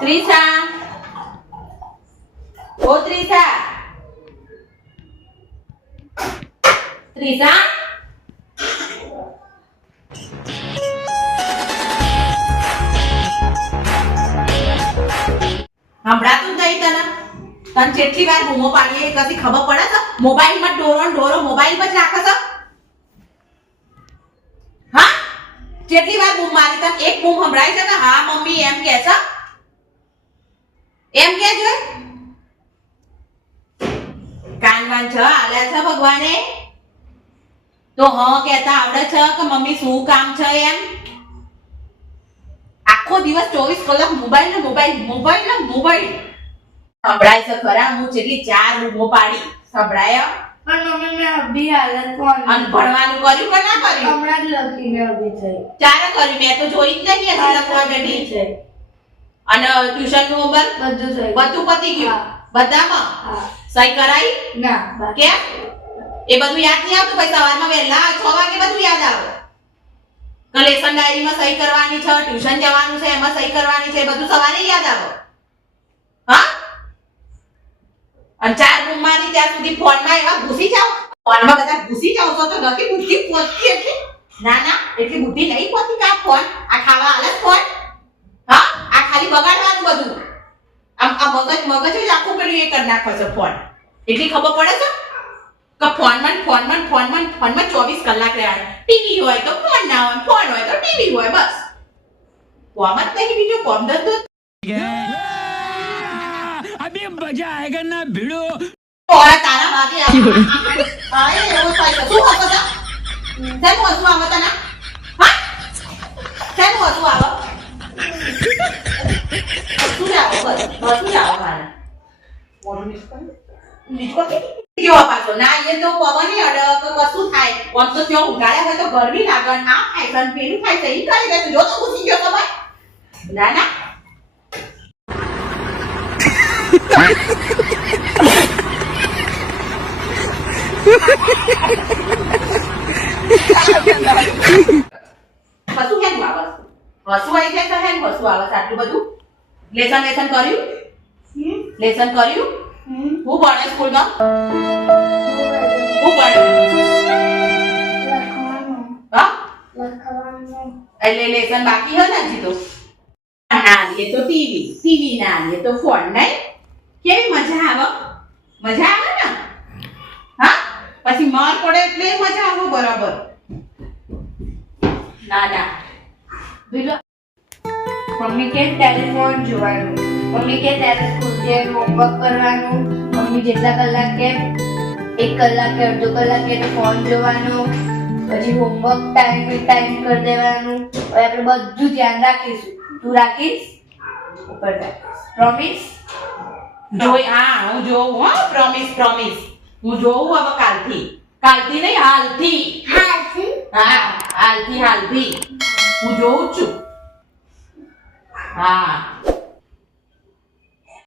ત્રિષા, ઓ ત્રિષા, ત્રિષા, સંભળાતું જ નહીં તને? તને કેટલી વાર બૂમો પાડીએ કશી ખબર પડે છે? મોબાઈલમાં ઢોરો મોબાઈલમાં જ રાખે છે. હા, કેટલી વાર બૂમ મારી તને? એક બૂમ સંભળાય છે કે હા મમ્મી એમ કહે છે? એમ કે જોઈ કાનવાન છ આલે છે ભગવાને તો કહેતા આવડે છે કે મમ્મી શું કામ છે એમ? આખો દિવસ 24 કલાક મોબાઈલ ને મોબાઈલ સંભળાય છે ખરા? હું જેટલી 4 બૂમો પાડી સંભળાય? પણ મમ્મી મેં અભી હાલત કોણ અન ભણવાનું કર્યું કે ના કર્યું? હમણાં જ લખીને અભી થઈ. ચારે કર્યું? મેં તો જોઈ જ નહીં હજી લખવા બેઠી છે. અને ટ્યુશન નું હોમવર્ક બધું થઈ બધું પતી ગયું? બધામાં સહી કરાઈ? ના કેમ? એ બધું યાદ નહીં આવતું? પછી સવારમાં વહેલા 6 વાગે બધું યાદ આવે કે લેસન ડાયરીમાં સહી કરવાની છે, ટ્યુશન જવાનું છે એમાં સહી કરવાની છે, બધું સવારે યાદ આવે. હા, અને 4 બૂમ મારી ત્યાં સુધી ફોનમાં એવા ઘૂસી જાવ, ફોનમાં બધા ઘૂસી જાવ તો નથી બુદ્ધિ પહોંચતી એટલી? ના એટલી બુદ્ધિ નહીં પહોંચતી કે આ ફોન આ ખાવા આલે ફોન? હા, આ ખાલી બગાડવાનું બધું. આમ આ મગજ જ આખું પેલું એ કરી નાખે છે ફોન. એટલી ખબર પડે છે કે ફોનમાં 24 કલાક રહેવાનું. ટીવી હોય તો ફોન ના હોય, ફોન હોય તો ટીવી હોય, બસ. કોમ જ નહીં, બીજું કોમ ધંધો अभी मजा आएगा ना भिड़ो. તારા ભાગે એવું થાય છે. શું હતો તા? શેનું હસવું આવે તને? હા, શેનું હસવું આવે? હસવું જ આવે, બસ હસવું જ આવે મારે. મોઢું નીચકો કેવો પાછો? ના એ તો પવન અડે કે કશું થાય, આમ તો ત્યાં ઉઘાડ્યા હોય તો ગરમી લાગે, આમ થાય છે પેલું થાય છે, ઈ કરી દેશે. જો તો ઘૂસી ગયો ખબર? ના હસું કેમ આવે? હસું આવી જાય તો હેન હસું આવે આટલું બધું? લેસન કર્યું? લેસન કર્યું? હું ભણે સ્કૂલમાં? હું ભણે? હા, એટલે લેસન બાકી હોય ને હજી તો? ના લે તો ટીવી ના લે તો ફોન. નહીં? કેવી મજા આવે? મજા આવે ને? હા, પછી માર પડે એટલે મજા આવે બરાબર. ના મમ્મી કે ત્યારે ફોન જોવાનું, મમ્મી કે ત્યારે સ્કૂલ જે હોમવર્ક કરવાનું, મમ્મી જેટલા કલાક કે 1 કલાક કે અડધો કલાક કે ફોન જોવાનું, પછી હોમવર્ક ટાઈમ કરી દેવાનું. હવે આપણે બધું ધ્યાન રાખીશું. તું રાખીશ? ઉપર રાખીશ. પ્રોમિસ? જોઈ હા હું જોઉં. હો, પ્રોમિસ હું જોઉં હવે કાલથી નહીં હાલથી. હા, હાલથી હું જોઉં છું. હા.